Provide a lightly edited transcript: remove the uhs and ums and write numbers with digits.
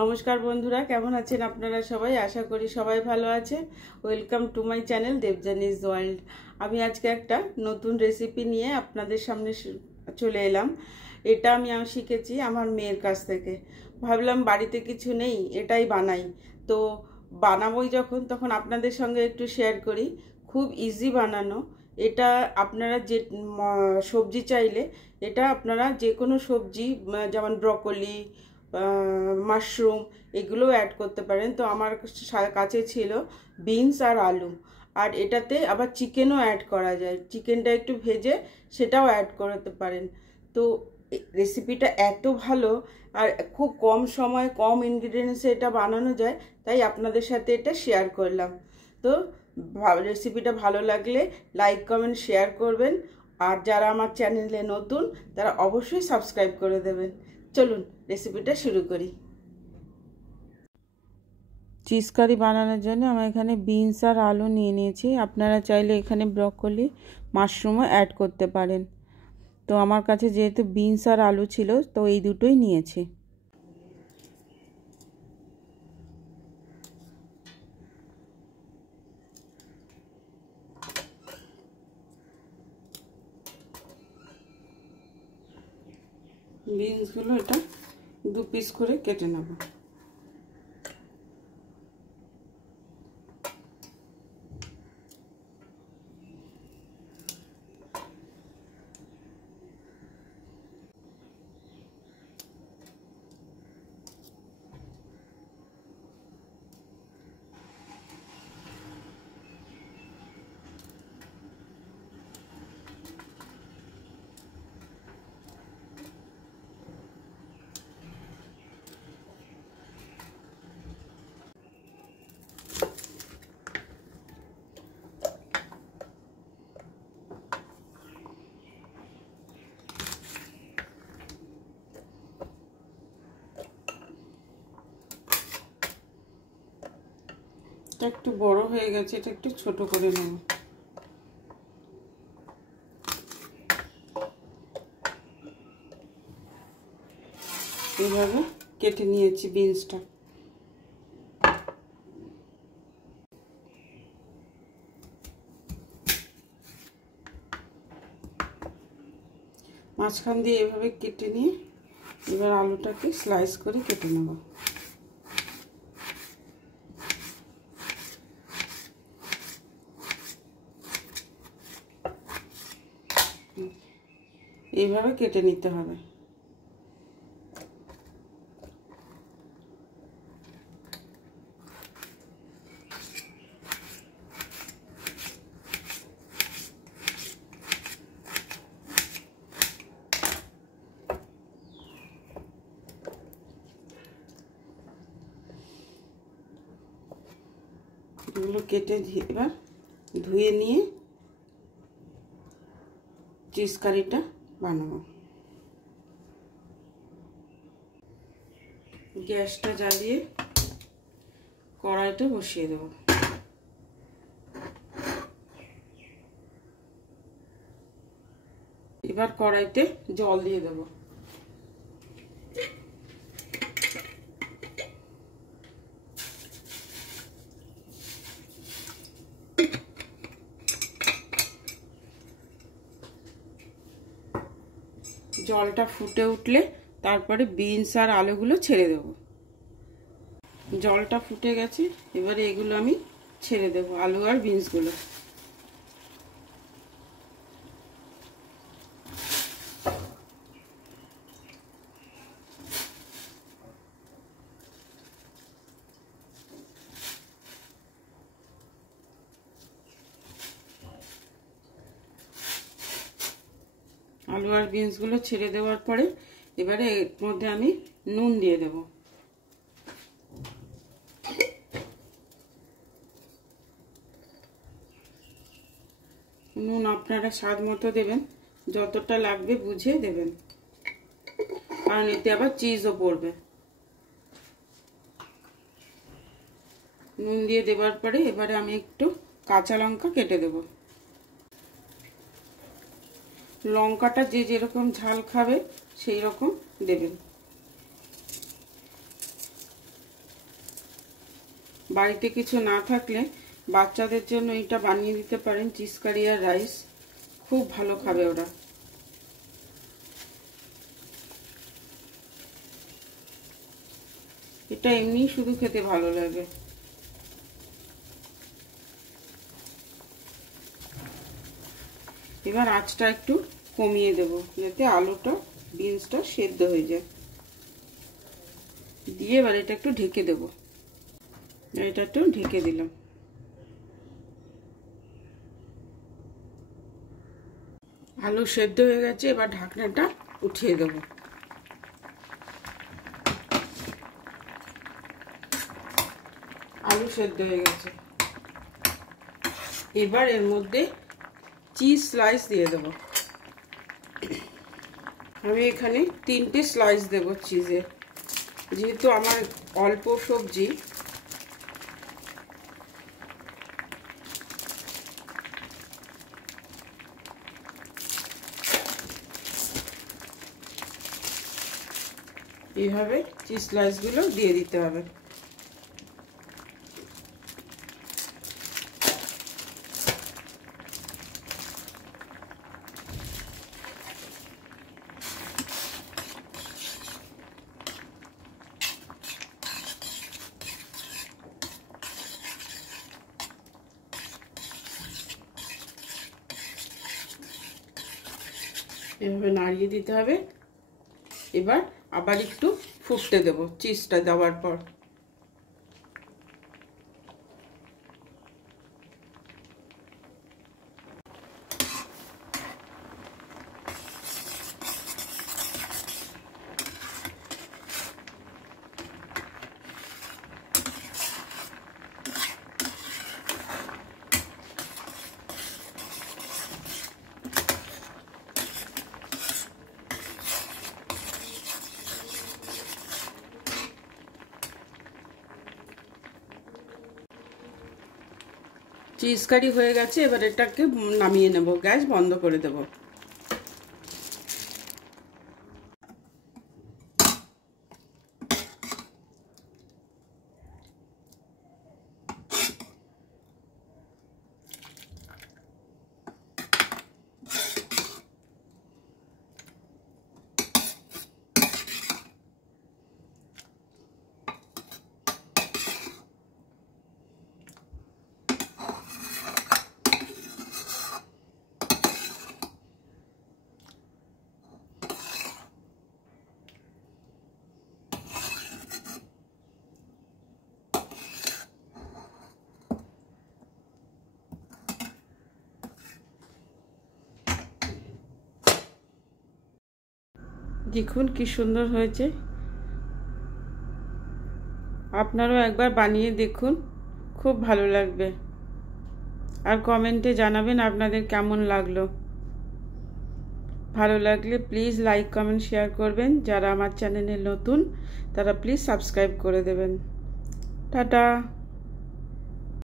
নমস্কার বন্ধুরা, কেমন আছেন আপনারা সবাই? আশা করি সবাই ভালো আছেন। Welcome to my channel Debjani's world. আমি আজকে একটা নতুন রেসিপি নিয়ে আপনাদের সামনে চলে এলাম। এটা আমি শিখেছি আমার মেয়ের কাছ থেকে। ভাবলাম বাড়িতে কিছু নেই, এটাই বানাই। তো বানাবোই যখন, তখন আপনাদের সঙ্গে একটু শেয়ার করি। খুব ইজি বানানো এটা। আপনারা যে সবজি চাইলে, এটা আপনারা যে কোনো সবজি, যেমন ব্রকলি, মাশরুম, এগুলোও অ্যাড করতে পারেন। তো আমার কাছে ছিল বিনস আর আলু, আর এটাতে আবার চিকেনও অ্যাড করা যায়। চিকেনটা একটু ভেজে সেটাও অ্যাড করতে পারেন। তো রেসিপিটা এত ভালো, আর খুব কম সময় কম ইনগ্রিডিয়েন্টসে এটা বানানো যায়, তাই আপনাদের সাথে এটা শেয়ার করলাম। তো রেসিপিটা ভালো লাগলে লাইক কমেন্ট শেয়ার করবেন, আর যারা আমার চ্যানেলে নতুন তারা অবশ্যই সাবস্ক্রাইব করে দেবেন। চলুন রেসিপিটা শুরু করি। চিজ কারি বানানোর জন্য আমি এখানে বিনস আর আলু নিয়ে নিয়েছি। আপনারা চাইলে এখানে ব্রকলি, মাশরুমও অ্যাড করতে পারেন। তো আমার কাছে যেহেতু বিনস আর আলু ছিল, তো এই দুটোই নিয়েছি। বিনসগুলো এটা 2 পিস করে কেটে নেব। এটা একটু বড় হয়ে গেছে, এটা একটু ছোট করে নেব। এইভাবে কেটে নিয়েছি বিনসটা। মাঝখান দিয়ে এভাবে কেটে নিয়ে এবার আলুটাকে স্লাইস করে কেটে নেব। এইভাবে কেটে নিতে হবে। এগুলো কেটে এবার ধুয়ে নিয়ে চিজ কারিটা বানাবো। গ্যাসটা জ্বালিয়ে কড়াইটা বসিয়ে দেবো। এবার কড়াইতে জল দিয়ে দেবো। জলটা ফুটে উঠলে তারপরে বিনস আর আলুগুলো ছেড়ে দেব। জলটা ফুটে গেছে, এবারে এগুলো আমি ছেড়ে দেব, আলু আর বিনসগুলো। আলু আর বিনসগুলো ছেড়ে দেওয়ার পরে এবারে এর মধ্যে আমি নুন দিয়ে দেব। নুন আপনারা স্বাদ মতো দেবেন, যতটা লাগবে বুঝে দেবেন, কারণ এতে আবার চিজও পড়বে। নুন দিয়ে দেওয়ার পরে এবারে আমি একটু কাঁচা লঙ্কা কেটে দেব। লঙ্কাটা যে যেরকম ঝাল খাবে সেই রকম দেবেন। বাড়িতে কিছু না থাকলে বাচ্চাদের জন্য এটা বানিয়ে দিতে পারেন, চিজ কারি আর রাইস, খুব ভালো খাবে ওরা। এটা এমনি শুধু খেতে ভালো লাগে। এবার আঁচটা একটু কমিয়ে দেব যাতে আলুটা বিনসটা সেদ্ধ হয়ে যায়। দিয়ে এবার এটা একটু ঢেকে দেব। এটা একটু ঢেকে দিলাম। আলু সেদ্ধ হয়ে গেছে, এবার ঢাকনাটা উঠিয়ে দেব। আলু সেদ্ধ হয়ে গেছে, এবার এর মধ্যে চিজ স্লাইস দিয়ে দেব। আমি এখানে 3টে স্লাইস দেব চিজের, যেহেতু আমার অল্প সবজি। এইভাবে চিজ স্লাইসগুলো দিয়ে দিতে হবে। এভাবে নাড়িয়ে দিতে হবে। এবার আবার একটু ফুটতে দেব চিজটা দেওয়ার পর। চিজ কারি হয়ে গেছে, এবার এটাকে নামিয়ে নেব, গ্যাস বন্ধ করে দেব। দেখুন কি সুন্দর হয়েছে। আপনারাও একবার বানিয়ে দেখুন, খুব ভালো লাগবে। আর কমেন্টে জানাবেন আপনাদের কেমন লাগলো। ভালো লাগলে প্লিজ লাইক কমেন্ট শেয়ার করবেন। যারা আমার চ্যানেলে নতুন তারা প্লিজ সাবস্ক্রাইব করে দেবেন। টাটা।